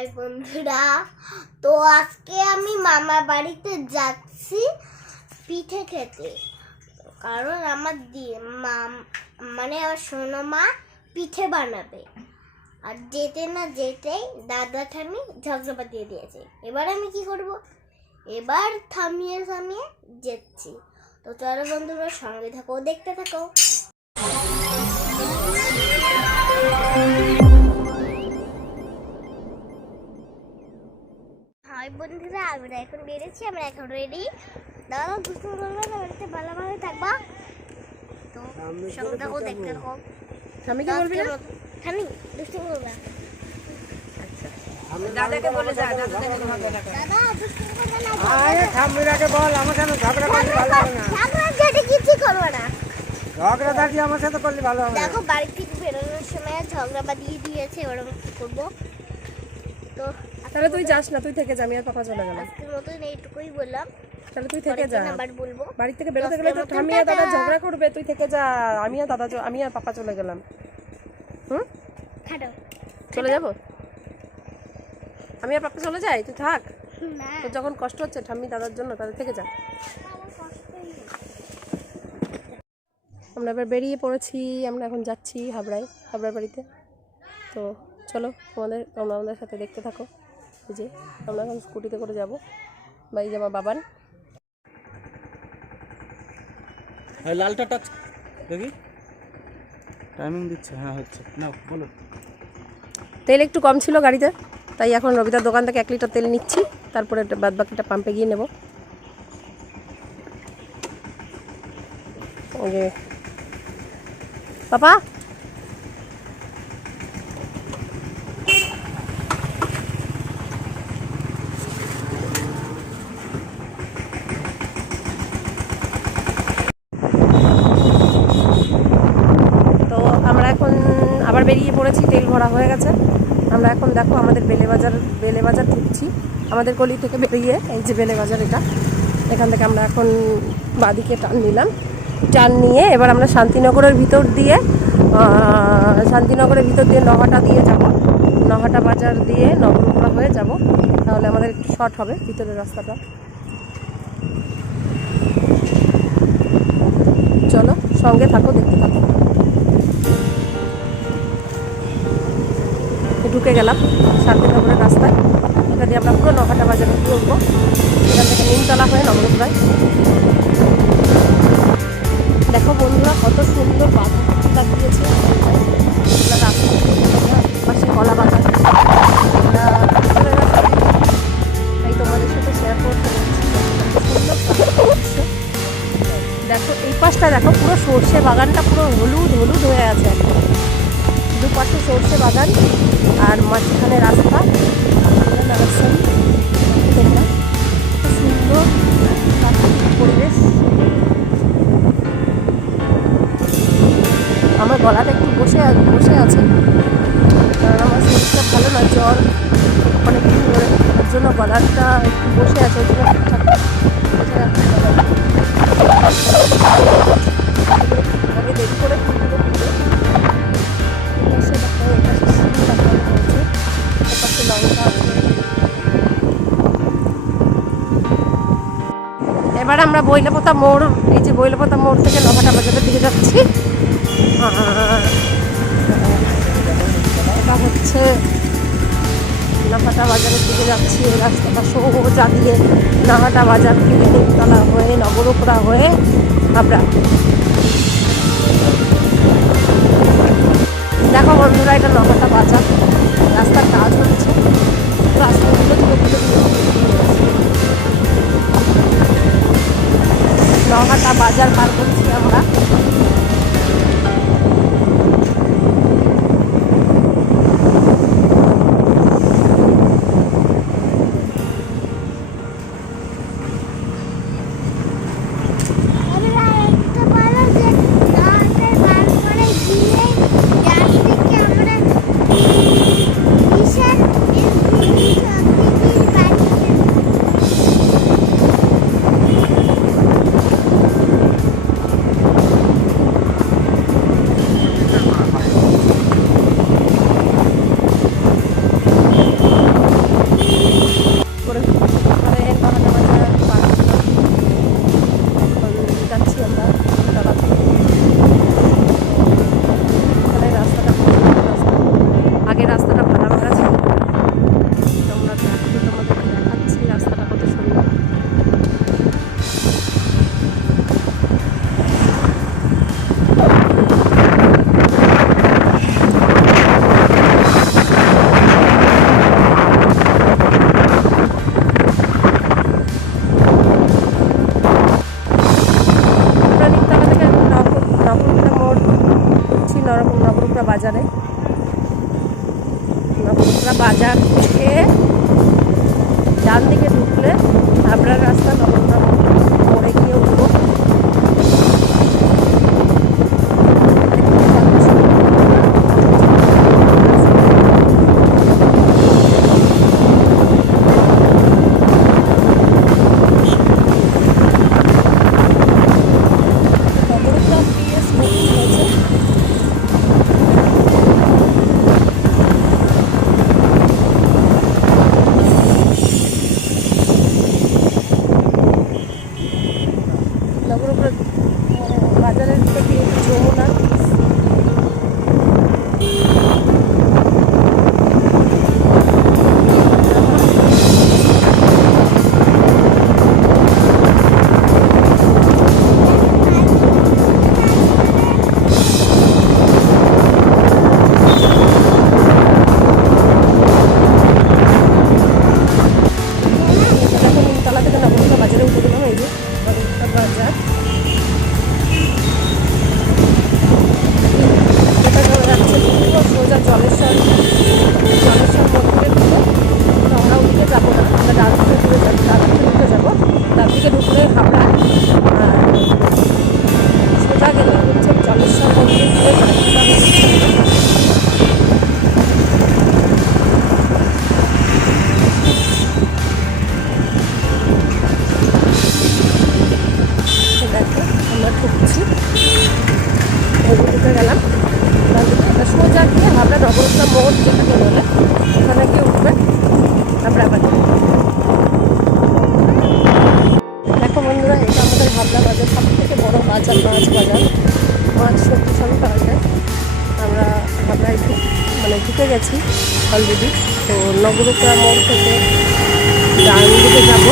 High বন্ধুরা, তো আজকে আমি মামার বাড়িতে যাচ্ছি পিঠে খেতে। কারণ আমার মানে আমার সোনা মা পিঠে বানাবে। আর যেতে না যেতেই দাদা ঠাম্মি ঝগড়া দিয়ে দিয়েছে। এবার আমি কি করব? এবার থামিয়ে যাচ্ছি। তো চলো বন্ধুরা, সঙ্গে থাকো, দেখতে থাকো। হাই বন্ধুরা, আমরা এখন বেরিয়েছি, আমরা এখন রেডি। দাদা দুষ্টু করবে না, বাড়িতে ভালোভাবে থাকবা। তো সঙ্গে থাকো, দেখতে থাকো। স্বামীকে বলবি না? ঠামি দুষ্টু করবা। দাদাকে বলে যা, দাদা দুষ্টু করবে না। আরে ঠাম্মিরাকে বল, আমার সাথে ঝগড়া করলে ভালো হবে না। ঝগড়া ঝাঁটি কিছু করবে না। ঝগড়া ঝাঁটি আমার সাথে করলে ভালো হবে না। দেখো বাড়ি থেকে বেরোনোর সময় ঝগড়া বাঁধিয়ে দিয়েছে, ওরকম কি করবো? তো তাহলে তুই যাস না, তুই থেকে যা, আমি আর পাপা চলে গেলাম। আজকের মতন এইটুকুই বললাম। তাহলে তুই থেকে যা, আবার বলবো। বাড়ি থেকে বেরোতে গেলে তো ঠাম্মি আর দাদা ঝগড়া করবে, তুই থেকে যা। আমি আর পাপা চলে গেলাম। খাটো চলে যাব? আমি আর পাপা চলে যাই, তুই থাক। না, তোর যখন কষ্ট হচ্ছে ঠাম্মি দাদার জন্য, তাদের থেকে যা। আমার কষ্টই নেই। আমরা এবার বেরিয়ে পড়েছি, আমরা এখন যাচ্ছি হাবড়ার বাড়িতে। তো চলো তোমরা আমাদের সাথে দেখতে থাকো। এই যে আমরা এখন স্কুটিতে করে যাব, বা এই যে আমার বাবান। লালটা টাচ দেখি, টাইমিং দিচ্ছে। হ্যাঁ হচ্ছে না, বলো। তেল একটু কম ছিল গাড়িতে, তাই এখন রবিদার দোকান থেকে 1 লিটার তেল নিচ্ছি, তারপরে বাদ বাকিটা পাম্পে গিয়ে নেব। ওই যে পাপা, তো আমরা এখন আবার বেরিয়ে পড়েছি, তেল ভরা হয়ে গেছে। আমরা এখন দেখো আমাদের বেলেবাজার ঢুকছি। আমাদের গলি থেকে বেরিয়ে এই যে বেলেবাজার, এখান থেকে আমরা এখন বাঁদিকে টার্ন নিলাম। টার্ন নিয়ে এবার আমরা শান্তিনগরের ভিতর দিয়ে নহাটা দিয়ে যাব। নহাটা বাজার দিয়ে নগরপুরা হয়ে যাব, তাহলে আমাদের একটু শর্ট হবে ভিতরের রাস্তাটা। চলো সঙ্গে থাকো, দেখতে থাকো। ঢুকে গেলাম শান্তিনগরের রাস্তায়। এটা দিয়ে আমরা পুরো নহাটা বাজারে ঢুকবো, এখান থেকে নিমতলা হয়ে নগরপুরায়। দেখো বন্ধুরা, কত সুন্দর বাগান লাগিয়েছে রাস্তা পাশে, কলা বাগান। তাই তোমাদের সাথে শেয়ার করতে পারছি। দেখো এই পাশটা, দেখো পুরো সর্ষে বাগানটা পুরো হলুদ হয়ে আছে একদম। দুপাশে সর্ষে বাগান আর মাঝখানে রাস্তা, নার্সারি। তোমরা সুন্দর প্রাকৃতিক পরিবেশ। আমার গলাটা একটু বসে আছে, কারণ আমার শরীরটা ভালো না, জ্বর অনেক দিন ধরে, ওর জন্য গলাটা একটু বসে আছে, ওর জন্য ঠিকঠাক বসে রাখতে হবে। আগে দেরি করে ফুলগুলো তুলে এপাশে দেখো, এপাশে সিঁড়ি লাগানো হয়েছে, এপাশে লঙ্কা আছে। এবার আমরা বৈলপতা মোড়, এই যে বৈলপতা মোড় থেকে নহাটা বাজারের দিকে যাচ্ছি। এটা হচ্ছে নহাটা বাজারের দিকে যাচ্ছি। এই রাস্তাটা সোজা দিয়ে নহাটা বাজার থেকে নিমতলা হয়ে নগরপুরা হয়ে হাবড়া। দেখো বন্ধুরা, এটা নহাটা বাজার, রাস্তার কাজ হচ্ছে, রাস্তাগুলো নহাটা বাজার পার করছি আমরা। থেকে ডান দিকে ঢুকলে হাবড়ার রাস্তা নবগ্রাম মোড়ে গিয়ে উঠবো। নবগ্রাম PS বুকিং হয়েছে। নবগ্রাম বাজারের থেকে যমুনা এখন নিমতলা থেকে নবগ্রাম বাজারে উঠে গেলাম। এই যে নবগ্রাম বাজার, এটা যাচ্ছে পুরো সোজা জলেশ্বর মন্দিরের দিকে। তো আমরা ওদিকে যাবো না, আমরা ডান দিকে ঘুরে যাবো, ডান দিকে ঢুকে যাবো। ডান দিকে ঢুকলে হাবড়া, আর সোজা গেলে হচ্ছে জলেশ্বর মন্দির ঘুরে দেখো আমরা ঢুকছি। ঢুকে গেলাম ডান দিকে, সোজা গিয়ে হাবড়া নবগ্রাম মোড় যেখানে বলে ওখানে গিয়ে উঠবে হাবড়া বাজার। দেখো বন্ধুরা, এটা আমাদের হাবড়া বাজার, সব থেকে বড় বাজার, মাছ সবজি সবই পাওয়া যায়। আমরা হাবড়ায় ঢুকে গেছি অলরেডি। তো নবগ্রাম মোড় থেকে ডান দিকে যাব।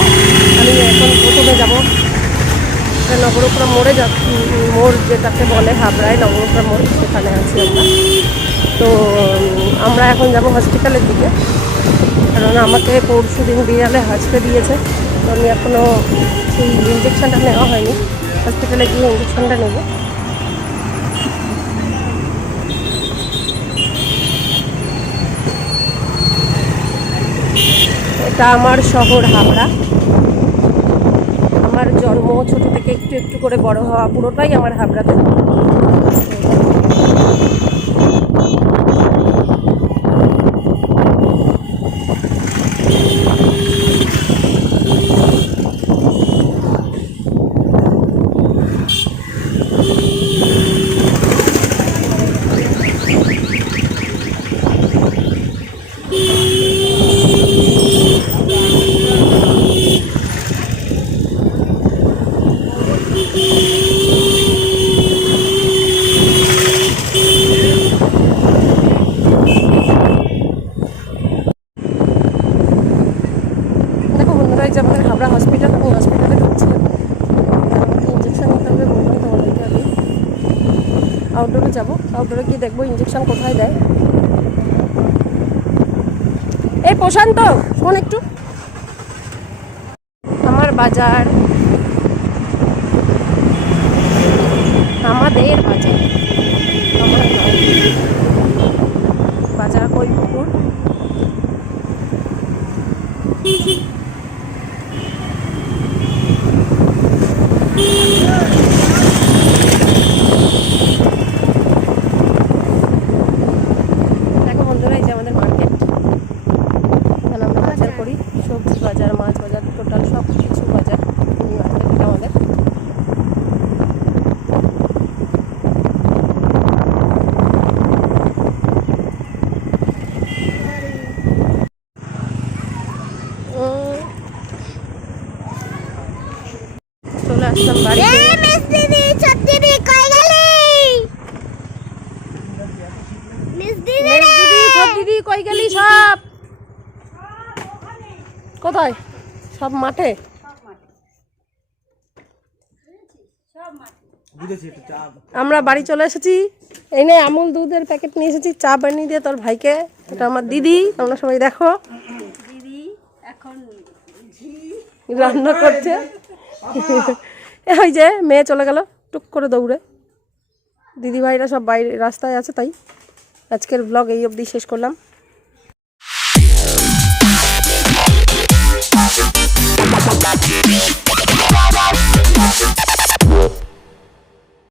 আমি এখন প্রথমে যাব নবগ্রাম মোড় যেটাকে বলে হাবড়ায় নবগ্রাম মোড়, সেখানে আছি আমরা। তো আমরা এখন যাব হসপিটালের দিকে, কারণ আমাকে পরশু দিন বিড়ালে হাসতে দিয়েছে। তো আমি এখনও সেই ইঞ্জেকশানটা নেওয়া হয়নি, হসপিটালে গিয়ে ইঞ্জেকশানটা নেব। এটা আমার শহর হাবড়া। আমার জন্ম ছোট থেকে একটু একটু করে বড় হওয়া পুরোটাই আমার হাবড়াতে। যে আমাদের হাবড়া হসপিটাল, আমি হসপিটালে ঢুকছি। ইঞ্জেকশন নিতে হবে বললাম তোমাদেরকে। আমি আউটডোরে যাবো, আউটডোরে গিয়ে দেখবো ইঞ্জেকশন কোথায় দেয়। এই প্রশান্ত শোন একটু, আমার বাজার, আমাদের বাজার, আমার বাজার কৈপুকুর। দেখো বন্ধুরা, এই যে আমাদের মার্কেট, এখানে আমরা বাজার করি, সবজি বাজার, মাছ বাজার, টোটাল সব কিছু বাজার এই মার্কেটটা আমাদের। চলে আসলাম বাড়িতে। সব দিদি কই গেলি? সব কোথায়? সব মাঠে। আমরা বাড়ি চলে এসেছি। এই নে আমুল দুধের প্যাকেট নিয়ে এসেছি, চা বানিয়ে দিয়ে তোর ভাইকে। এটা আমার দিদি, তোমরা সবাই দেখো দিদি এখন রান্না করছে। ওই যে মেয়ে চলে গেল টুক করে দৌড়ে। দিদি ভাইরা সব বাইরে রাস্তায় আছে। তাই আজকের ব্লগ এই অবধি শেষ করলাম। না